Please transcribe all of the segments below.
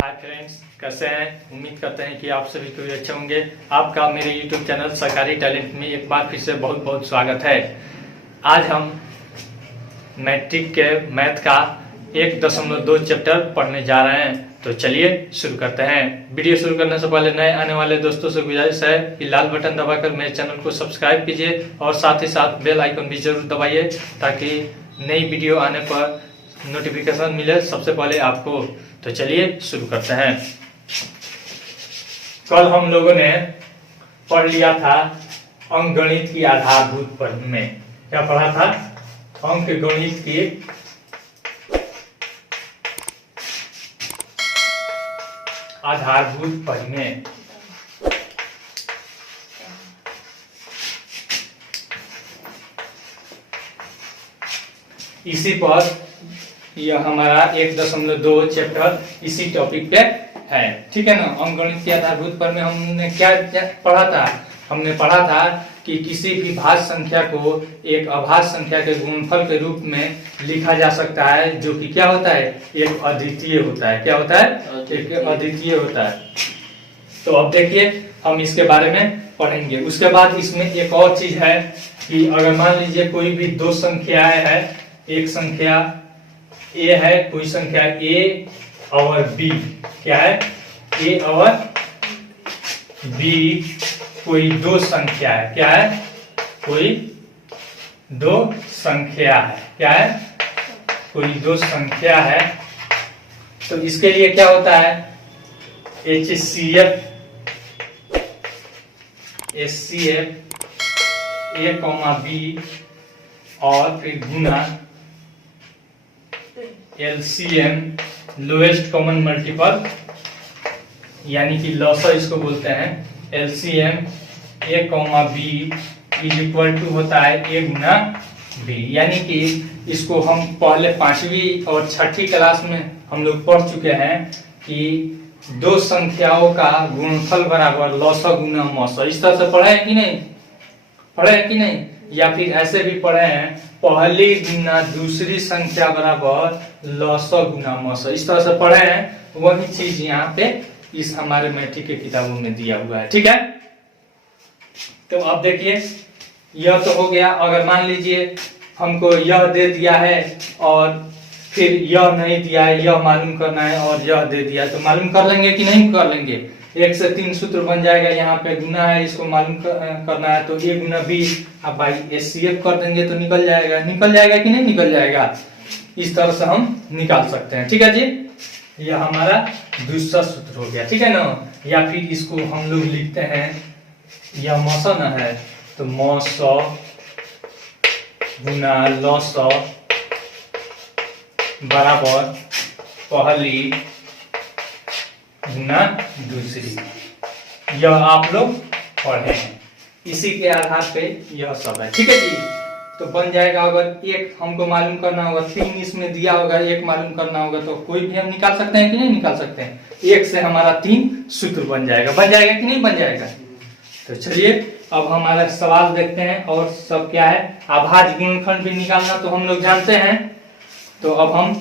Hi friends, कैसे हैं। उम्मीद करते हैं कि आप सभी को भी अच्छे होंगे। आपका मेरे YouTube चैनल सरकारी टैलेंट में एक बार फिर से बहुत बहुत स्वागत है। आज हम मैट्रिक के मैथ का 1.2 चैप्टर पढ़ने जा रहे हैं। तो चलिए शुरू करते हैं। वीडियो शुरू करने से पहले नए आने वाले दोस्तों से गुजारिश है कि लाल बटन दबाकर मेरे चैनल को सब्सक्राइब कीजिए और साथ ही साथ बेल आइकन भी जरूर दबाइए ताकि नई वीडियो आने पर नोटिफिकेशन मिले सबसे पहले आपको। तो चलिए शुरू करते हैं। कल हम लोगों ने पढ़ लिया था अंकगणित की आधारभूत पद में। क्या पढ़ा था? अंकगणित की आधारभूत पद में। इसी पर यह हमारा 1.2 चैप्टर इसी टॉपिक पे है, ठीक है ना। अंकगणित की आधारभूत पर में हमने क्या पढ़ा था? हमने पढ़ा था कि किसी भी भाज्य संख्या को एक अभाज्य संख्या के गुणनफल के रूप में लिखा जा सकता है, जो कि क्या होता है? एक अद्वितीय होता है। क्या होता है? एक अद्वितीय होता है। तो अब देखिए हम इसके बारे में पढ़ेंगे। उसके बाद इसमें एक और चीज है कि अगर मान लीजिए कोई भी दो संख्याएं है, एक संख्या ए है, कोई संख्या ए और बी। क्या है? ए और बी कोई दो संख्या है। क्या है? कोई दो संख्या है। क्या है? कोई दो संख्या है। तो इसके लिए क्या होता है? HCF ए कॉमा बी और फिर गुना LCM लोएस्ट कॉमन मल्टीपल, यानी कि लॉसा इसको बोलते हैं। LCM A comma B is equal to होता है ए गुना बी। यानी कि इसको हम पहले 5वीं और 6ठी क्लास में हम लोग पढ़ चुके हैं कि दो संख्याओं का गुणनफल बराबर लॉसा गुना मौसा। इस तरह से पढ़े हैं कि नहीं? पढ़े हैं कि नहीं? या फिर ऐसे भी पढ़े हैं पहली गुना दूसरी संख्या बराबर लॉसा गुना मौसा। इस तरह से पढ़े हैं। वही चीज यहाँ पे इस हमारे मैट्रिक के किताबों में दिया हुआ है, ठीक है। तो अब देखिए यह तो हो गया। अगर मान लीजिए हमको यह दे दिया है और फिर यह नहीं दिया है, यह मालूम करना है, और यह दे दिया है, तो मालूम कर लेंगे कि नहीं कर लेंगे? 1 से 3 सूत्र बन जाएगा। यहाँ पे गुना है, इसको मालूम करना है, तो ए गुना बी अब भाई HCF कर देंगे तो निकल जाएगा। निकल जाएगा कि नहीं निकल जाएगा? इस तरह से हम निकाल सकते हैं, ठीक है जी। यह हमारा दूसरा सूत्र हो गया, ठीक है ना। या फिर इसको हम लोग लिखते हैं, यह मौसा न है तो मौसा गुना लॉसा बराबर पहली गुना दूसरी। यह आप लोग पढ़े हैं। इसी के आधार पे यह सब है, ठीक है जी। तो बन जाएगा। अगर एक हमको मालूम करना होगा, 3 इसमें दिया होगा, एक मालूम करना होगा, तो कोई भी हम निकाल सकते हैं कि नहीं निकाल सकते हैं? एक से हमारा 3 सूत्र बन जाएगा। बन जाएगा कि नहीं बन जाएगा? तो चलिए अब हमारा सवाल देखते हैं। और सब क्या है? अभाज्य गुणनफल भी निकालना तो हम लोग जानते हैं। तो अब हम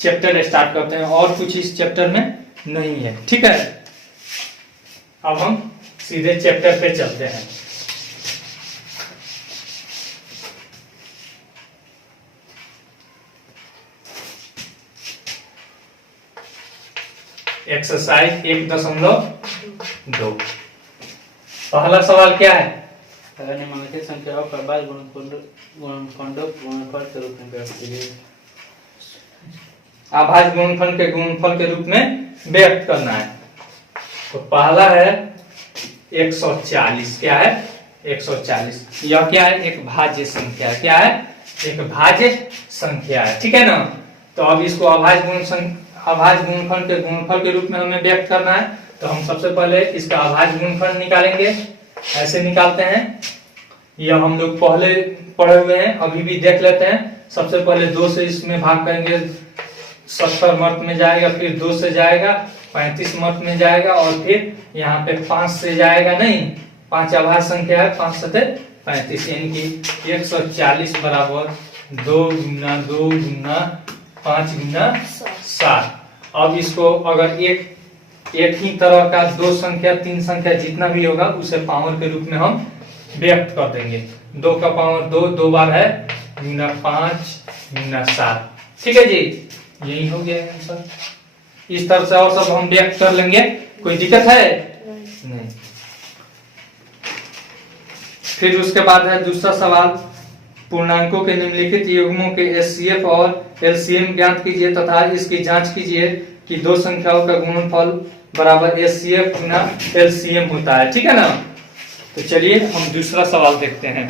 चैप्टर स्टार्ट करते हैं। और कुछ इस चैप्टर में नहीं है, ठीक है। अब हम सीधे चैप्टर पे चलते हैं। एक्सरसाइज 1.2। पहला सवाल क्या है? निम्नलिखित संख्याओं का अभाज्य गुणनफलों गुणनफल के रूप में व्यक्त कीजिए। अभाज्य गुणनफल के गुणनफल के रूप में व्यक्त करना है। तो पहला है 140। क्या है? 140। यह क्या है? एक भाज्य संख्या। क्या है? एक भाज्य संख्या है, ठीक है ना। तो अब इसको अभाज्य गुणनफल के गुणनफल के रूप में हमें व्यक्त करना है। तो हम सबसे पहले इसका अभाज्य गुणनफल निकालेंगे। ऐसे निकालते हैं। यह हम लोग पहले पढ़े हुए हैं, अभी भी देख लेते हैं। सबसे पहले 2 से इसमें भाग करेंगे, 70 मर्त में जाएगा, फिर 2 से जाएगा 35 मर्त में जाएगा, और फिर यहाँ पे 5 से जाएगा। नहीं, 5 अभाज्य संख्या है, 5 सते 35, यानी कि 140 बराबर 2 गुना 5 गुना 7। अब इसको अगर एक एक ही तरह का 2 संख्या 3 संख्या जितना भी होगा उसे पावर के रूप में हम व्यक्त कर देंगे। 2 का पावर 2 दो बार है, गुना 5 गुना 7। ठीक है जी, यही हो गया आंसर। इस तरह से और सब हम व्यक्त कर लेंगे, कोई दिक्कत है नहीं। फिर उसके बाद है दूसरा सवाल, पूर्णांकों के निम्नलिखित युग्मों के एचसीएफ और एलसीएम ज्ञात कीजिए तथा इसकी जांच कीजिए कि दो संख्याओं का गुणनफल बराबर एचसीएफ गुना एलसीएम होता है। ठीक है ना। तो चलिए हम दूसरा सवाल देखते हैं।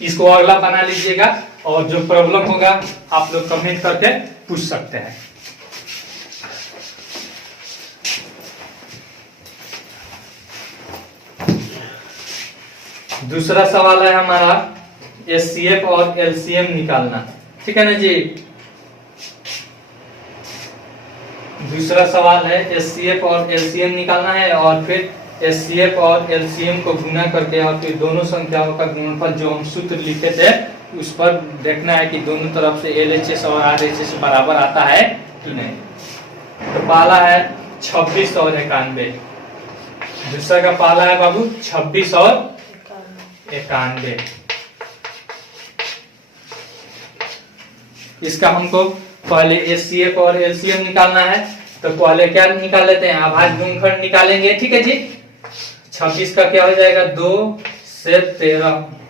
इसको अगला बना लीजिएगा और जो प्रॉब्लम होगा आप लोग कमेंट करके पूछ सकते हैं। दूसरा सवाल है हमारा एचसीएफ और एलसीएम निकालना। ठीक है ना जी। दूसरा सवाल है एचसीएफ और एलसीएम निकालना है और फिर एचसीएफ और एलसीएम को गुना करके और फिर दोनों संख्याओं का गुणनफल जो हम सूत्र लिखे थे उस पर देखना है कि दोनों तरफ से एलएचएस और आरएचएस बराबर आता है कि नहीं। तो पहला है 26 और 91। दूसरा का पहला है बाबू 26 और 91। इसका हमको पहले एचसीएफ और एलसीएम निकालना है। तो पहले क्या निकाल लेते हैं, अभाज्य गुणनखंड निकालेंगे। ठीक है जी। 26 का क्या हो जाएगा, 2 से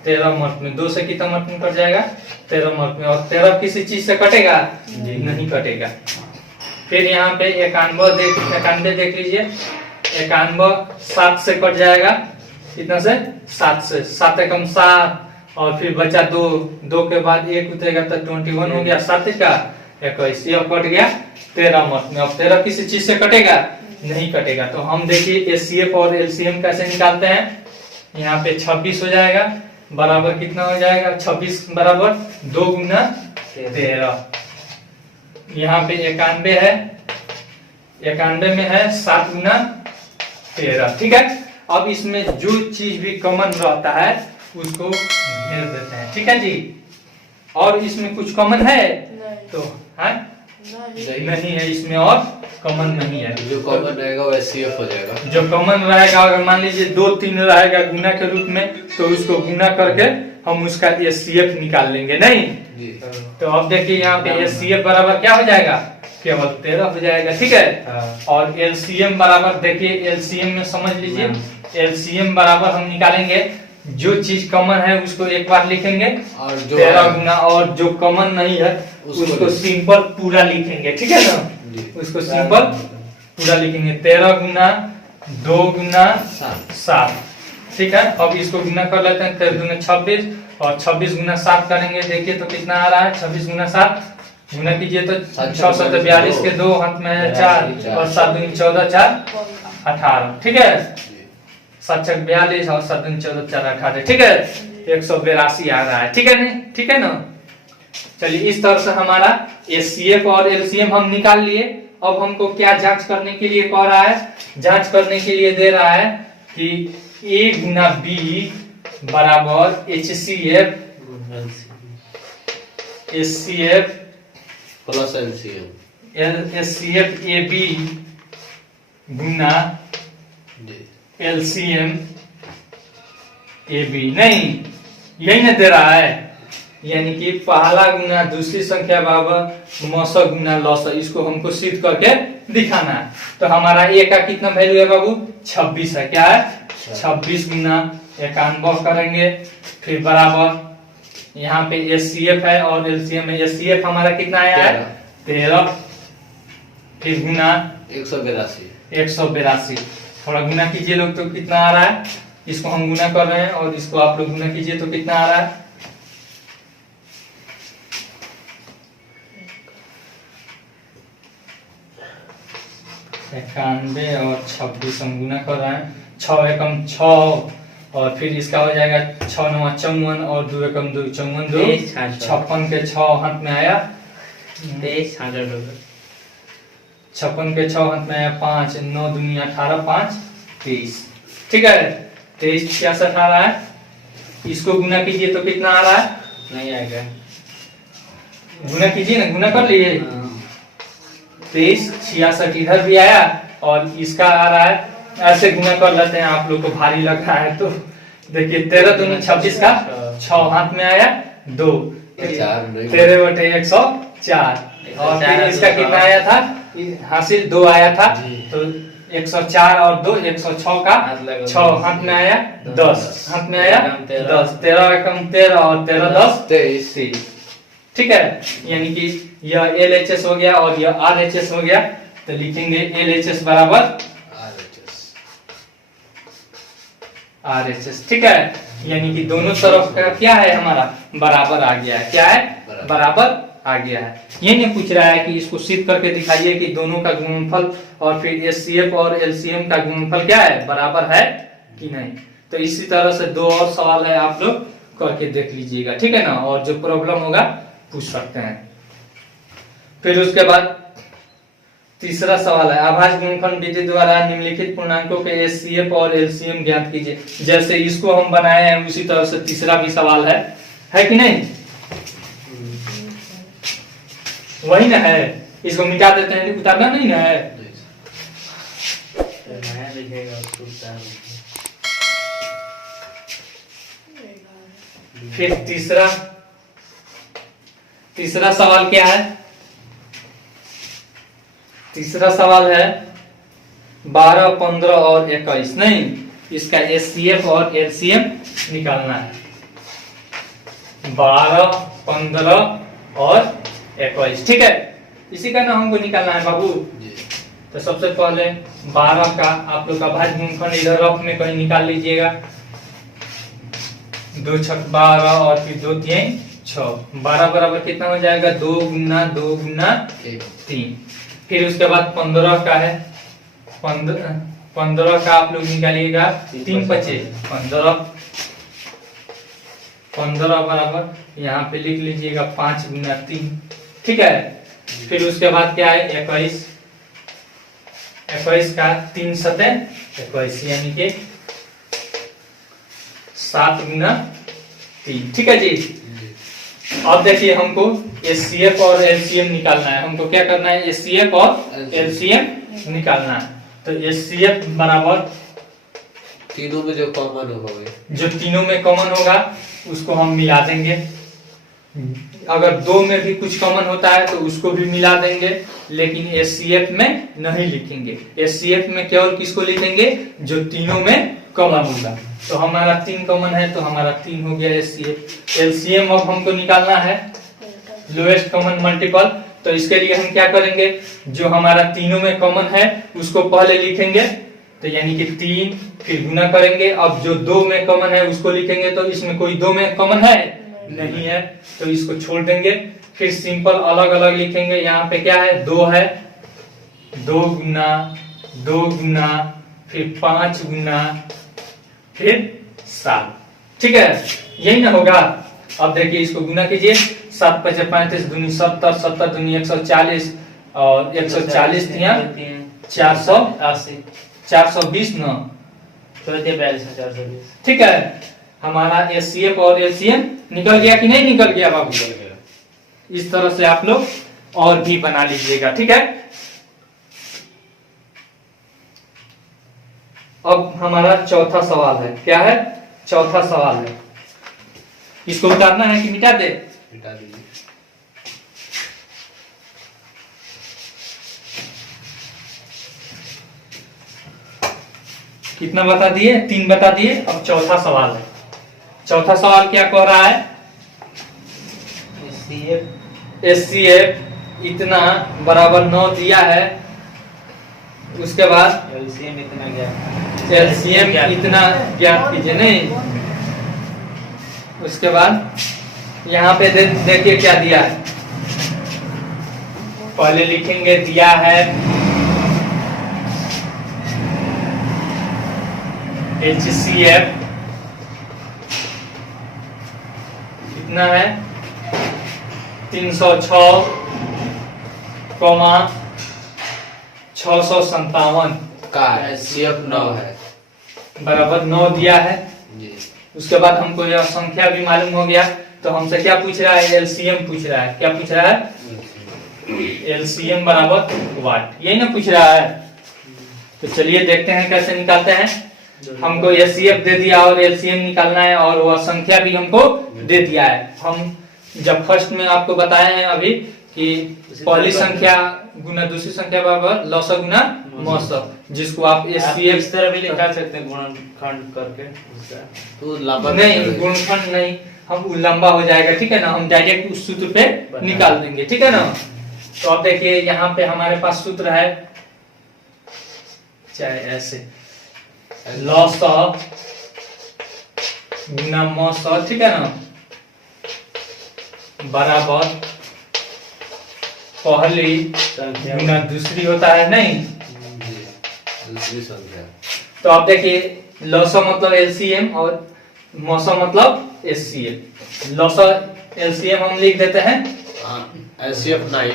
13 मत में 2 से कितना मत में कट जाएगा, 13 मत में। और 13 किसी चीज से कटेगा नहीं कटेगा। फिर यहाँ पे 91 देख लीजिए। 91 7 से कट जाएगा, कितना से 7 से, 7 एकम 7 और फिर बचा 2 के बाद 1 उतरेगा तो 21 हो गया, 7 का 21, ये कट गया 13 मत में। अब 13 किसी चीज से कटेगा नहीं कटेगा। तो हम देखिए एचसीएफ और एलसीएम कैसे निकालते हैं। यहाँ पे 26 हो जाएगा बराबर कितना हो जाएगा, 26 बराबर 2 गुना 13। यहाँ पे 91 है, 91 में है 7 गुना 13। ठीक है। अब इसमें जो चीज भी कॉमन रहता है उसको घेर देते हैं। ठीक है जी। और इसमें कुछ कॉमन है तो है नहीं है, इसमें और कॉमन नहीं है। जो कॉमन रहेगा वो एचसीएफ हो जाएगा। जो कॉमन रहेगा, अगर मान लीजिए 2 3 रहेगा गुना के रूप में तो उसको गुना करके हम उसका एचसीएफ निकाल लेंगे नहीं। तो अब देखिए यहाँ पे एचसीएफ बराबर क्या हो जाएगा, केवल 13 हो जाएगा। ठीक है। और एलसीएम बराबर देखिए, एलसीएम में समझ लीजिए, एलसीएम बराबर हम निकालेंगे जो चीज कॉमन है उसको एक बार लिखेंगे और जो 13 गुना, और जो कॉमन नहीं है उसको सिंपल पूरा लिखेंगे। ठीक है ना। उसको सिंपल पूरा लिखेंगे। 13 गुना 2 गुना 7। ठीक है। अब इसको गुना कर लेते हैं। 13 गुना 26 और 26 गुना 7 करेंगे। देखिए तो कितना आ रहा है, 26 गुना 7 गुना कीजिए तो 6 7 42 के 2 हाथ में है 4 और 7 दूनी 14 4 18। ठीक है। 7 6 42 और 7 दूनी 14 4 18। ठीक है। 182 आ रहा है। ठीक है नहीं, ठीक है ना। चलिए इस तरह से हमारा एचसीएफ और एलसीएम हम निकाल लिए। अब हमको क्या जांच करने के लिए कह रहा है, जांच करने के लिए दे रहा है कि ए गुना बी बराबर HCF HCF plus LCM HCF A B गुना एलसीएम ए बी। नहीं, यही ना दे रहा है, यानी कि पहला गुना दूसरी संख्या बराबर मौसा गुना लौसा, इसको हमको सिद्ध करके दिखाना है। तो हमारा ए का कितना वैल्यू है बाबू, 26 है। क्या है, 26 गुना 91 करेंगे। फिर बराबर यहाँ पे एचसीएफ है और एलसीएम है। एचसीएफ हमारा कितना आया है, 13। फिर गुना 182। थोड़ा गुना कीजिए लोग तो कितना आ रहा है, इसको हम गुना कर रहे हैं और इसको आप लोग गुना कीजिए तो कितना आ रहा है, 91 और 26 हम गुना कर रहे हैं। 6 एकम 6 और फिर इसका हो जाएगा 6 9 54 और 2 एकम 2 54 2 56 के 6 हाथ में आया 56 के 6 हाथ में आया 5 9 दूनी 18 5 23। ठीक है। 23 66 आ रहा है। इसको गुना कीजिए तो कितना आ रहा है, नहीं आएगा। गुना कीजिए ना, गुना कर लिए 23 66 इधर भी आया और इसका आ रहा है, ऐसे गुना कर लेते हैं, आप लोग को भारी लग रहा है तो देखिए 13 दूनी 26 का 6 हाथ में आया 2, 13 बटे 104 और फिर इसका कितना आया था हासिल 2 आया था तो 104 और 2 106 का 6 हाथ में आया 10 हाथ में आया 10, 13 एकम 13 और 13 10 23, ठीक है। यानी कि यह LHS हो गया और यह RHS हो गया, तो लिखेंगे LHS बराबर RHS, ठीक है। यानी कि दोनों तरफ का क्या है हमारा बराबर आ गया है, क्या है बराबर आ गया है। ये नहीं पूछ रहा है कि इसको सिद्ध करके दिखाइए कि दोनों का गुणनफल और फिर HCF और LCM का गुणनफल क्या है बराबर है कि नहीं। तो इसी तरह से 2 और सवाल है, आप लोग करके देख लीजिएगा, ठीक है ना, और जो प्रॉब्लम होगा पूछ सकते हैं। फिर उसके बाद तीसरा सवाल है, आभाज्य गुणनफल विधि द्वारा निम्नलिखित पूर्णांकों के HCF और LCM ज्ञात कीजिए। जैसे इसको हम बनाए हैं उसी तरह से तीसरा भी सवाल है कि नहीं, वही ना है, इसको मिटा देते हैं, उतारना नहीं ना है। फिर तीसरा सवाल क्या है, तीसरा सवाल है 12 15 और 21, नहीं इसका HCF और LCM निकालना है, 12 15 और 21, ठीक है, इसी का ना हमको निकालना है बाबू। तो सबसे पहले 12 का आप लोग का भाज्य गुणनफल इधर रफ में कहीं निकाल लीजिएगा, 2 छक 12 और फिर 2 3 6, 12 बराबर कितना हो जाएगा 2 गुना 2 गुना 3। फिर उसके बाद 15 का है, 15 का आप लोग निकालिएगा 3 5 15 बराबर यहाँ पे लिख लीजिएगा 5 गुना 3, ठीक है। फिर उसके बाद क्या है 21 का 3 7 21 यानी कि 7 गुना 3, ठीक है जी। अब देखिए हमको HCF और LCM निकालना है, हमको क्या करना है HCF और LCM निकालना है। तो HCF बराबर तीनों में जो कॉमन होगा, जो तीनों में कॉमन होगा उसको हम मिला देंगे, अगर 2 में भी कुछ कॉमन होता है तो उसको भी मिला देंगे, लेकिन HCF में नहीं लिखेंगे। HCF में केवल किसको लिखेंगे जो तीनों में कॉमन होगा। तो हमारा 3 कॉमन है तो हमारा 3 हो गया HCF। LCM अब हमको निकालना है लोएस्ट कॉमन मल्टीपल, तो इसके लिए हम क्या करेंगे जो हमारा तीनों में कॉमन है उसको पहले लिखेंगे, तो यानी कि 3 फिर गुना करेंगे। अब जो 2 में कॉमन है उसको लिखेंगे, तो इसमें कोई 2 में कॉमन है नहीं है तो इसको छोड़ देंगे। फिर सिंपल अलग अलग लिखेंगे, यहाँ पे क्या है 2 है, 2 गुना फिर 5 गुना फिर 7, ठीक है, यही ना होगा। अब देखिए इसको गुना कीजिए, 7 5 35 दूनी 70, 70 दूनी 140 और 140 दिया 480 420 न 420, ठीक है। हमारा HCF और LCM निकल गया कि नहीं निकल गया बाबू? इस तरह से आप लोग और भी बना लीजिएगा, ठीक है। अब हमारा चौथा सवाल है, क्या है चौथा सवाल है, इसको उतारना है कि मिटा दे? मिटा दीजिए। कितना बता दिए? 3 बता दिए। अब चौथा सवाल है, चौथा सवाल क्या कह रहा है? HCF इतना बराबर 9 दिया है, उसके बाद LCM इतना गया, LCM इतना ज्ञात कीजिए, नहीं उसके बाद यहाँ पे देखिए क्या दिया है, पहले लिखेंगे दिया है HCF कितना है 306,657 का HCF 9 है, बराबर 9 दिया है। जी। उसके बाद हमको यह संख्या भी मालूम हो गया, तो हमसे क्या पूछ रहा है? LCM पूछ रहा है। क्या पूछ रहा है? LCM बराबर वाट, यही ना पूछ रहा है। तो चलिए देखते हैं कैसे निकालते हैं। हमको HCF दे दिया और LCM निकालना है, और वह संख्या भी हमको दे दिया है। हम जब फर्स्ट में आपको बताए हैं अभी कि पहली संख्या गुना दूसरी संख्या बराबर लौसा गुना मौसम, जिसको आप आप HCF इस तरह भी निकाल सकते हैं गुणनखंड करके उसका। तो लंबा नहीं, गुणनखंड नहीं, हम वो लंबा हो जाएगा, ठीक है ना। हम डायरेक्ट उस सूत्र पे निकाल देंगे, ठीक है ना। तो अब देखिए यहाँ पे हमारे पास सूत्र है, चाहे ऐसे लौसा गुना मौसम, ठीक है ना, बराबर पहली संख्या गुना दूसरी होता है नहीं। जी, दूसरी संख्या। तो आप देखिए लौसा मतलब LCM और मौसम मतलब HCF। लौसा LCM हम लिख देते हैं, HCF 9,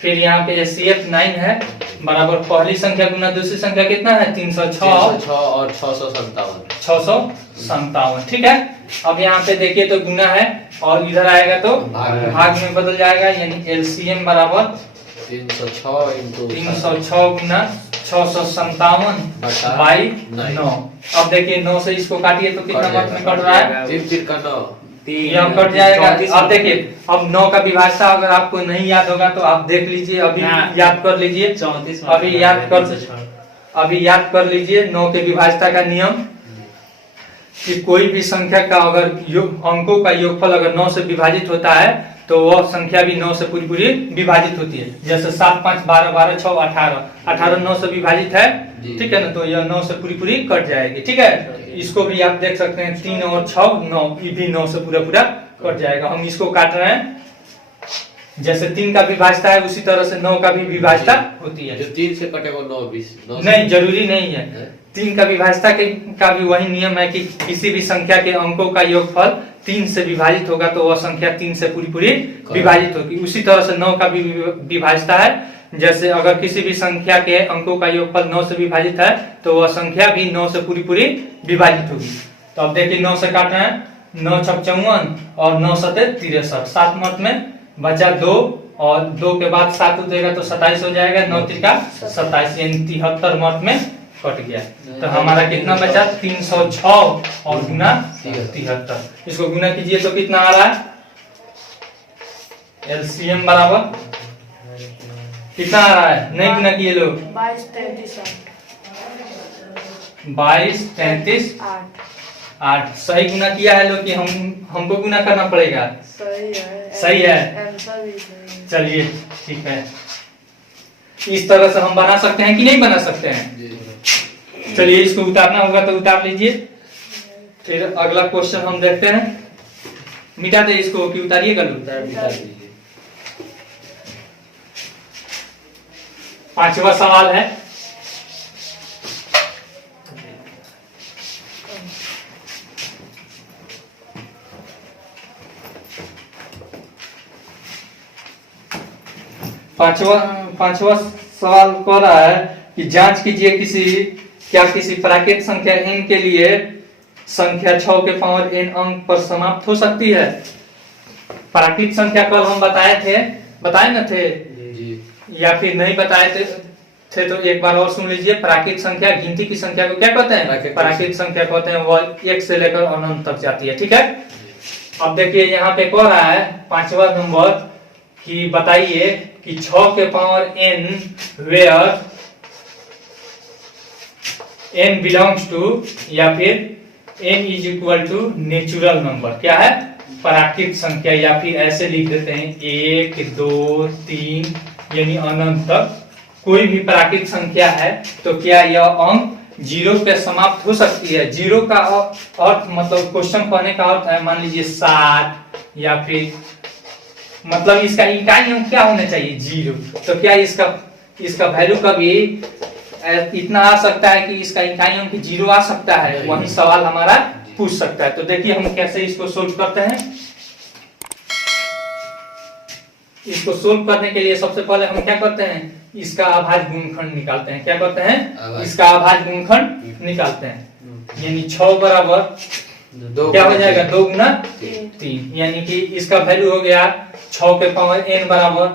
फिर यहाँ पे HCF 9 है, बराबर पहली संख्या गुना दूसरी संख्या कितना है 306 306 और 657। 657, ठीक है। अब यहाँ पे देखिए तो गुना है और इधर आएगा तो भाग में बदल जाएगा, यानी LCM बराबर 306 इंटू 306 गुना 657 बाई 9। अब देखिए 9 से इसको काटिए तो कितना मात्रा में कट रहा है, 3 का 9। यह कट जाएगा। अब देखिए अब 9 का विभाज्यता अगर आपको नहीं याद होगा तो आप देख लीजिए, अभी याद कर लीजिए, 34 अभी याद कर लीजिए 9 के विभाज्यता का नियम, कि कोई भी संख्या का अगर अंकों का योगफल अगर 9 से विभाजित होता है तो वह संख्या भी 9 से पूरी विभाजित होती है। जैसे 7 5 12 12 6 18 18 9 से विभाजित है, ठीक है ना, तो यह 9 से पूरी कट जाएगी, ठीक है। इसको भी आप देख सकते हैं 3 और 6 9, ये भी 9 से पूरा कट जाएगा। हम इसको काट रहे हैं, जैसे 3 का विभाज्यता है उसी तरह से 9 का भी विभाज्यता होती है। जो 3 से कटे वो 9 20 नहीं, जरूरी नहीं है। 3 का विभाज्यता का भी वही नियम है कि किसी भी संख्या के अंकों का योगफल 3 से विभाजित होगा तो वह संख्या 3 से पूरी विभाजित होगी। उसी तरह से 9 का भी विभाज्यता है, जैसे अगर किसी भी संख्या के अंकों का योगफल 9 से विभाजित है तो वह संख्या भी 9 से पूरी विभाजित होगी। तो अब देखिए 9 से काट रहे हैं, 9 छक 54 और 9 सते 63, 7 मत में बचा 2 और 2 के बाद 7 उतरेगा तो 27 हो जाएगा, 9 त्रिका 27 यानी 73 मत में कट गया। तो हमारा कितना बचा 306 और गुना 73। इसको गुना कीजिए तो कितना आ रहा है, LCM बराबर कितना आ रहा है, नहीं गुना किए लोग, 22 33 22 33 8। सही गुना किया है लोग कि हमको गुना करना पड़ेगा। सही है। आंसर भी सही है। चलिए ठीक है, इस तरह से हम बना सकते हैं कि नहीं बना सकते हैं। चलिए इसको उतारना होगा तो उतार लीजिए, फिर अगला क्वेश्चन हम देखते हैं। मिटा दे इसको कि उतारिएगा लोग। पांचवा सवाल है, पांचवा सवाल कह रहा है कि जांच कीजिए किसी प्राकृत संख्या n के लिए संख्या 6 के पावर n अंक पर समाप्त हो सकती है। प्राकृत संख्या कल हम बताए न थे या फिर नहीं बताए थे तो एक बार और सुन लीजिए। प्राकृत संख्या गिनती की संख्या को क्या कहते हैं, प्राकृत संख्या कहते हैं, वह 1 से लेकर अनंत तक जाती है, ठीक है। अब देखिए यहाँ पे कह रहा है पांचवा नंबर कि बताइए कि 6 के power n where n belongs to, या फिर n is equal to natural number, क्या है, प्राकृत संख्या, या फिर ऐसे लिख देते हैं 1 2 3 यानी अनंत तक कोई भी प्राकृत संख्या है तो क्या यह अंक 0 पे समाप्त हो सकती है। 0 का अर्थ मतलब क्वेश्चन पढ़ने का अर्थ है, मान लीजिए 7, या फिर मतलब इसका इकाई अंक क्या होना चाहिए 0। तो क्या इसका वैल्यू कभी इतना आ सकता है कि इसका इकाई अंक 0 आ सकता है, वही सवाल हमारा पूछ सकता है। तो देखिए हम कैसे इसको सोल्व करते हैं। इसको सोल्व करने के लिए सबसे पहले हम क्या करते हैं, इसका अभाज्य गुणनखंड निकालते हैं। क्या करते हैं, इसका अभाज्य गुणनखंड निकालते हैं। यानी 6 बराबर क्या हो जाएगा 2 गुना तीन 3, यानी कि इसका वैल्यू हो गया 6 के पावर n बराबर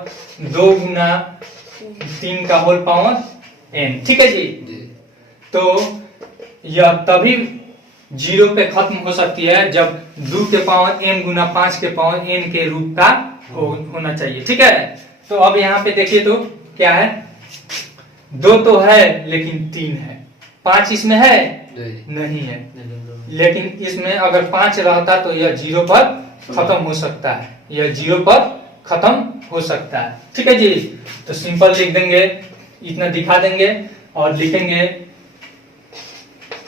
2 गुना 3 का होल पावर n। ठीक है जी। जी। तो यह तभी 0 पे खत्म हो सकती है जब 2 के पावर m गुना 5 के पावर n के रूप का होना चाहिए। ठीक है। तो अब यहाँ पे देखिए तो क्या है, 2 तो है लेकिन 3 है, 5 इसमें है नहीं है, लेकिन इसमें अगर 5 रहता तो यह 0 पर खत्म हो सकता है, यह 0 पर खत्म हो सकता है। ठीक है जी। तो सिंपल लिख देंगे, इतना दिखा देंगे और लिखेंगे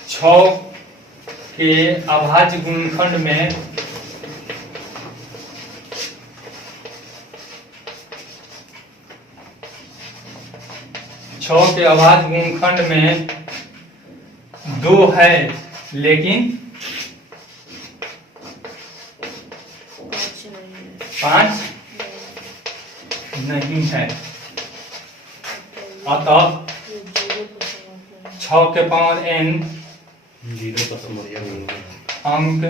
6 के अभाज्य गुणनखंड में 6 के अभाज्य गुणनखंड में 2 है लेकिन 5 नहीं है, अतः 6 के पावर n अंक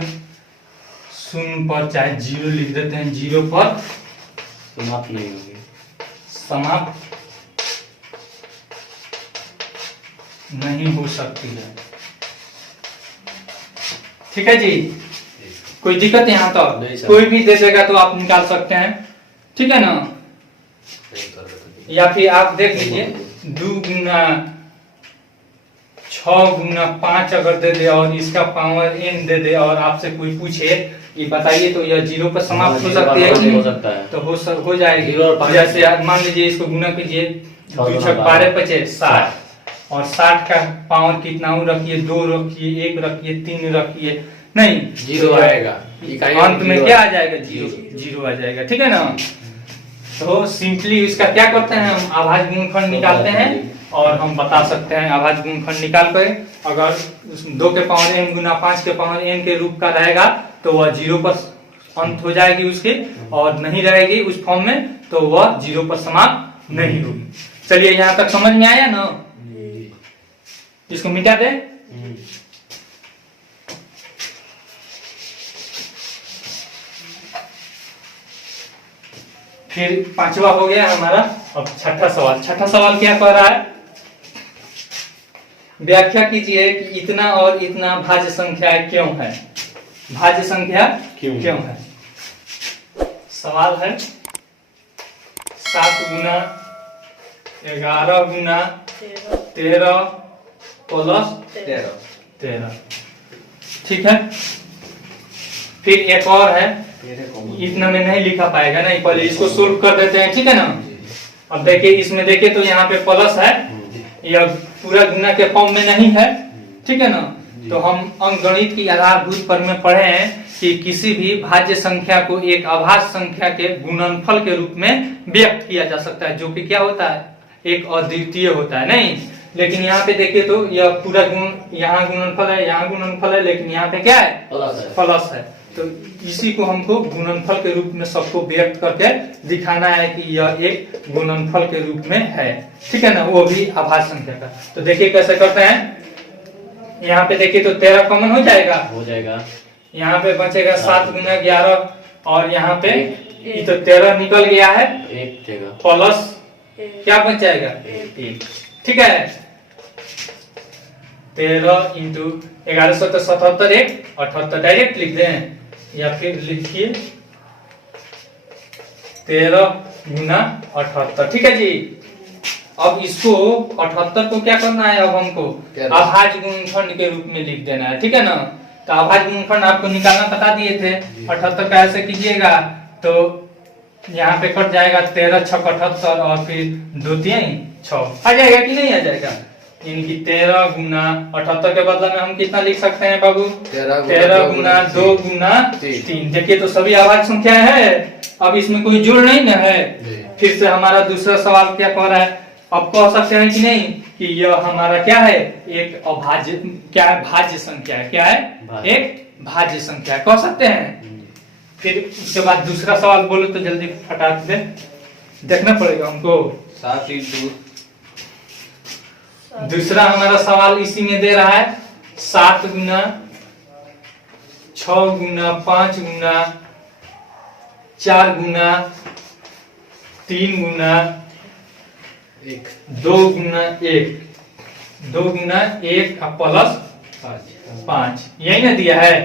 0 पर, चाहे 0 लिख देते हैं, 0 पर समाप्त नहीं होगी, समाप्त नहीं हो सकती है। ठीक है जी। कोई दिक्कत यहाँ तो नहीं सर। कोई भी दे देगा तो आप निकाल सकते हैं। ठीक है ना। या फिर आप देख लीजिए 2 गुना 6 गुना 5 अगर दे दे और इसका पावर n दे दे और आपसे कोई पूछे ये बताइए तो यह 0 पर समाप्त हो सकती है कि हो नहीं? सकता है। तो हो जाएगी। 0 और 5 जैसे आप मान लीजिए इसको गुना कीजिए, 2 छक 12 पचे 60 और 60 का पावर कितना रखिए, 2 रखिए, 1 रखिए, 3 रखिए, नहीं 0 आएगा, अंत में क्या आ जाएगा? 0 आ जाएगा। ठीक है ना। तो सिंपली इसका क्या करते हैं, हम अभाज्य गुणनखंड निकालते हैं और हम बता सकते हैं अभाज्य गुणनखंड निकाल कर, अगर 2 के पावर n गुना 5 के पावर n के रूप का रहेगा तो वह 0 पर अंत हो जाएगी उसके, और नहीं रहेगी उस फॉर्म में तो वह 0 पर समाप्त नहीं होगी। चलिए यहाँ तक समझ में आया ना। इसको मिटा दे। फिर 5वां हो गया हमारा। अब छठा सवाल क्या कह रहा है, व्याख्या कीजिए कि इतना और इतना भाज्य संख्या क्यों है, भाज्य संख्या क्यों है। सवाल है 7 गुना 11 गुना 13 प्लस 13। ठीक है। फिर एक और है, इतना में नहीं लिखा पाएगा नहीं, पहले इसको सोल्व कर देते हैं। ठीक है ना। अब देखिए इसमें देखिए तो यहाँ पे प्लस है, यह पूरा गुना के फॉर्म में नहीं है। ठीक है ना। तो हम अंकगणित की आधारभूत पर में पढ़े हैं कि किसी भी भाज्य संख्या को एक अभाज्य संख्या के गुणनफल के रूप में व्यक्त किया जा सकता है, जो कि क्या होता है, एक अद्वितीय होता है। नहीं, लेकिन यहाँ पे देखिए तो यह पूरा गुण, यहाँ गुणनफल है, यहाँ गुणनफल है, लेकिन यहाँ पे क्या है, प्लस है। तो इसी को हमको गुणनफल के रूप में सबको व्यक्त करके दिखाना है कि यह एक गुणनफल के रूप में है। ठीक है ना, वो भी अभाज्य संख्या का। तो देखिए कैसे करते हैं। यहाँ पे देखिए तो 13 कॉमन हो जाएगा, यहाँ पे बचेगा 7 गुना 11 और यहाँ पे ये तो 13 निकल गया है, प्लस क्या बच जाएगा 1। ठीक है। 13 इंटू 1177 1 78 डायरेक्ट लिख दें, या फिर लिखिए 13 गुना 78। ठीक है जी। अब इसको 78 को क्या करना है, अब हमको अभाज्य गुणनखंड के रूप में लिख देना है। ठीक है ना। तो अभाज्य गुणनखंड आपको निकालना बता दिए थे। 78 का ऐसे कीजिएगा तो यहाँ पे कट जाएगा 13 छक 78 और फिर 2 3 6 आ जाएगा कि नहीं आ जाएगा, यानी कि 13 गुना 78 के बदले में हम कितना लिख सकते हैं बाबू, 13 गुना 2 गुना 3। देखिए तो सभी अभाज्य संख्या है, अब इसमें कोई जोड़ नहीं ना है। फिर से हमारा दूसरा सवाल क्या कह रहा है, अब कह सकते हैं कि नहीं कि यह हमारा क्या है, एक अभाज्य, क्या है, भाज्य संख्या है। क्या है, एक भाज्य संख्या कह सकते हैं। फिर उसके बाद दूसरा सवाल बोलो तो जल्दी फटाक से देखना पड़ेगा हमको। 7 इंटू दूसरा हमारा सवाल इसी में दे रहा है 7 गुना 6 गुना 5 गुना 4 गुना 3 गुना 2 गुना 1 2 गुना 1 प्लस 5 यही ना दिया है।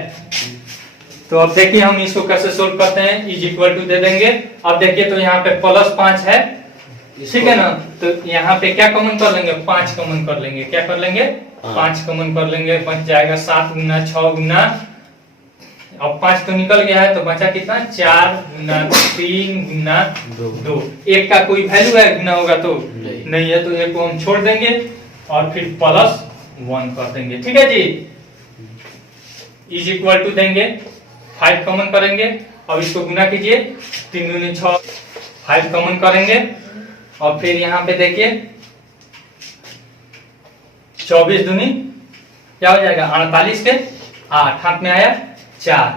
तो अब देखिए हम इसको कैसे सोल्व करते हैं। इज इक्वल टू दे देंगे। अब देखिए तो यहाँ पे +5 है, ठीक है ना। तो यहाँ पे क्या कॉमन कर लेंगे, 5 कॉमन कर लेंगे। क्या कर लेंगे, 5 कॉमन कर लेंगे। बच जाएगा 7 गुना 6 गुना, अब 5 तो निकल गया है तो बचा कितना, 4 गुना 3 गुना 2। एक का कोई वैल्यू है गुना होगा तो नहीं है, तो एक को हम छोड़ देंगे और फिर +1 कर देंगे, ठीक है जी। इज इक्वल टू देंगे, 5 कॉमन करेंगे। अब इसको गुना कीजिए, 3 दूनी 6, 5 कॉमन करेंगे और फिर यहाँ पे देखिए 24 दूनी क्या हो जाएगा, 48 के 8, हाथ में आया 4,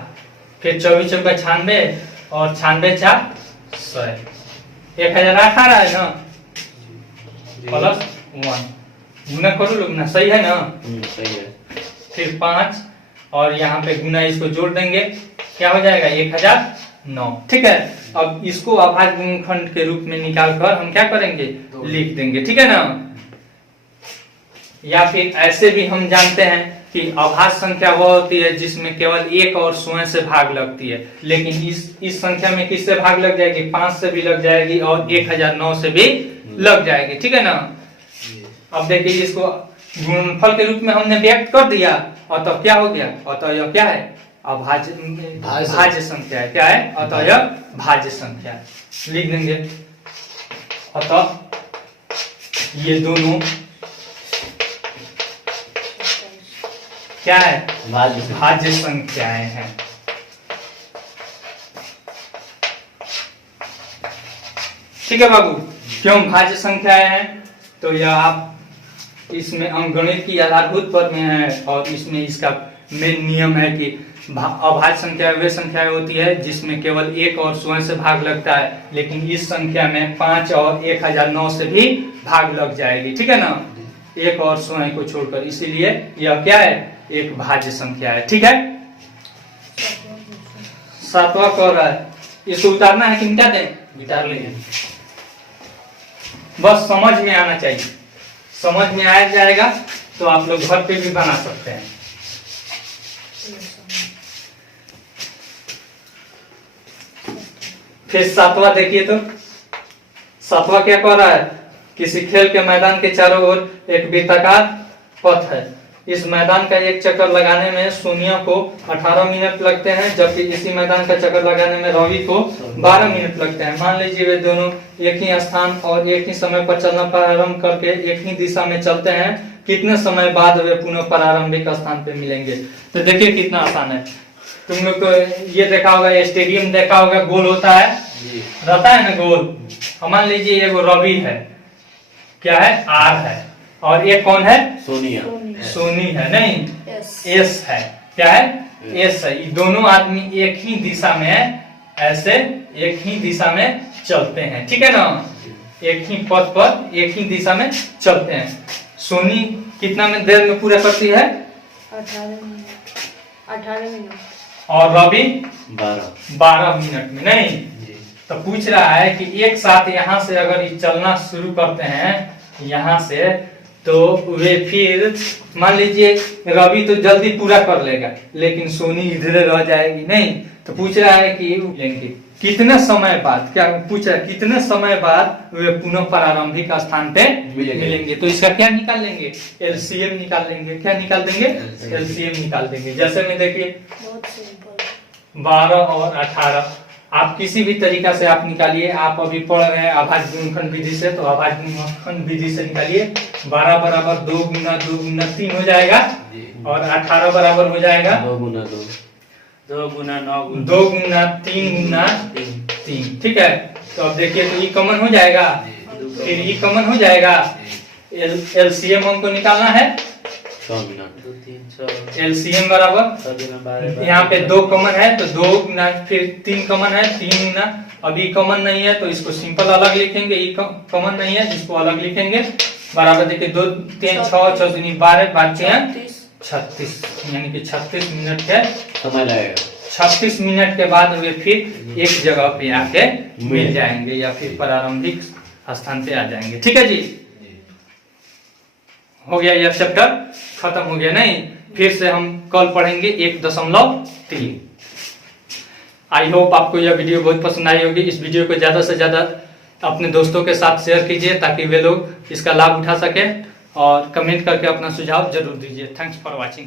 फिर 24 चौका 96 और 96 4 100, 1008 आ रहा है ना, +1 गुना करो लोग ना, सही है ना। सही है। फिर 5 और यहाँ पे गुना इसको जोड़ देंगे, क्या हो जाएगा 1009, ठीक है। अब इसको अभाज्य गुणनखंड के रूप में निकाल कर हम क्या करेंगे, लिख देंगे, ठीक है ना। या फिर ऐसे भी हम जानते हैं कि अभाज्य संख्या वह होती है जिसमें केवल 1 और स्वयं से भाग लगती है, लेकिन इस संख्या में किससे भाग लग जाएगी, 5 से भी लग जाएगी और 1009 से भी लग जाएगी, ठीक है ना। अब देखिए इसको गुणनफल के रूप में हमने व्यक्त कर दिया और तब क्या हो गया, अतः यह क्या है, भाज्य संख्या है। क्या है, अतः यह भाज्य संख्या है। लिख देंगे, अतः ये दोनों क्या है, भाज्य संख्याएं हैं। ठीक है बाबू, क्यों भाज्य संख्याएं हैं, तो यह आप इसमें अंकगणित की आधारभूत पद में है और इसमें इसका मेन नियम है कि अभाज्य संख्या वे संख्याएं होती है जिसमें केवल 1 और स्वयं से भाग लगता है, लेकिन इस संख्या में 5 और 1009 से भी भाग लग जाएगी, ठीक है ना, 1 और स्वयं को छोड़कर। इसीलिए यह क्या है, एक भाज्य संख्या है, ठीक है। 7वां कह रहा है, इसको उतारना है कि मिटा दें, मिटा लेंगे, बस समझ में आना चाहिए। समझ में आ जाएगा तो आप लोग घर पे भी बना सकते हैं। फिर 7वां देखिए तो 7वां क्या कह रहा है, किसी खेल के मैदान के चारों ओर एक वृत्ताकार पथ है। इस मैदान का एक चक्कर लगाने में सोनिया को 18 मिनट लगते हैं, जबकि इसी मैदान का चक्कर लगाने में रवि को 12 मिनट लगते हैं। मान लीजिए वे दोनों एक ही स्थान और एक ही समय पर चलना प्रारंभ करके एक ही दिशा में चलते हैं। कितने समय बाद वे पुनः प्रारंभिक स्थान पे मिलेंगे। तो देखिए कितना आसान है। तुम लोग तो ये देखा होगा, स्टेडियम देखा होगा, गोल होता है, रहता है ना गोल। मान लीजिए ये वो रवि है, क्या है, आर है, और ये कौन है, सोनिया, सोनी है, नहीं एस है, क्या है, एस है। ये दोनों आदमी एक ही दिशा में, ऐसे एक ही दिशा में चलते हैं, ठीक है ना, एक ही पथ पर एक ही दिशा में चलते हैं। सोनी कितना में देर में पूरा करती है, 18 मिनट और रवि 12 मिनट में, नहीं। तो पूछ रहा है कि एक साथ यहाँ से अगर ये चलना शुरू करते हैं यहाँ से, तो वे फिर मान लीजिए रवि तो जल्दी पूरा कर लेगा, लेकिन सोनी इधर रह जाएगी, नहीं। तो पूछ रहा है कि लेंगे कितने समय बाद, क्या पूछ रहा है, कितने समय बाद वे पुनः प्रारंभिक स्थान पे मिलेंगे। तो इसका क्या निकाल लेंगे, एलसीएम निकाल लेंगे। क्या निकाल देंगे, एलसीएम निकाल देंगे। जैसे में देखिए बहुत सिंपल, 12 और 18 आप किसी भी तरीका से आप निकालिए। आप अभी पढ़ रहे हैं अभाज्य गुणनखंड विधि से, तो अभाज्य गुणनखंड विधि से निकालिए। 12 बराबर 2 गुना 2 गुना 3 हो जाएगा, और 18 बराबर हो जाएगा 2 गुना 2, 2 गुना 9 गुना 2 गुना 3 गुना 3, ठीक है। तो अब देखिए तो ये कॉमन हो जाएगा, फिर ये कॉमन हो जाएगा। एलसीएम हमको निकालना है, 6 मिनट, 2 3 6 एलसीएम बराबर 12 यहाँ पे 2 कॉमन है तो 2 गुना, फिर 3 कॉमन है 3 गुना। अभी कॉमन नहीं है तो इसको सिंपल अलग लिखेंगे, ये कॉमन नहीं है इसको अलग लिखेंगे। बराबर देखिए 2 3 6 6 12 12 36, यानी कि 36 मिनट के समय लगेगा। 36 मिनट के बाद वे फिर एक जगह पे आके मिल जाएंगे या फिर प्रारंभिक स्थान पे आ जाएंगे। ठीक है जी, हो गया यह चैप्टर खत्म हो गया। नहीं, फिर से हम कल पढ़ेंगे 1.3। आई होप आपको यह वीडियो बहुत पसंद आई होगी। इस वीडियो को ज्यादा से ज्यादा अपने दोस्तों के साथ शेयर कीजिए ताकि वे लोग इसका लाभ उठा सके, और कमेंट करके अपना सुझाव जरूर दीजिए। Thanks for watching.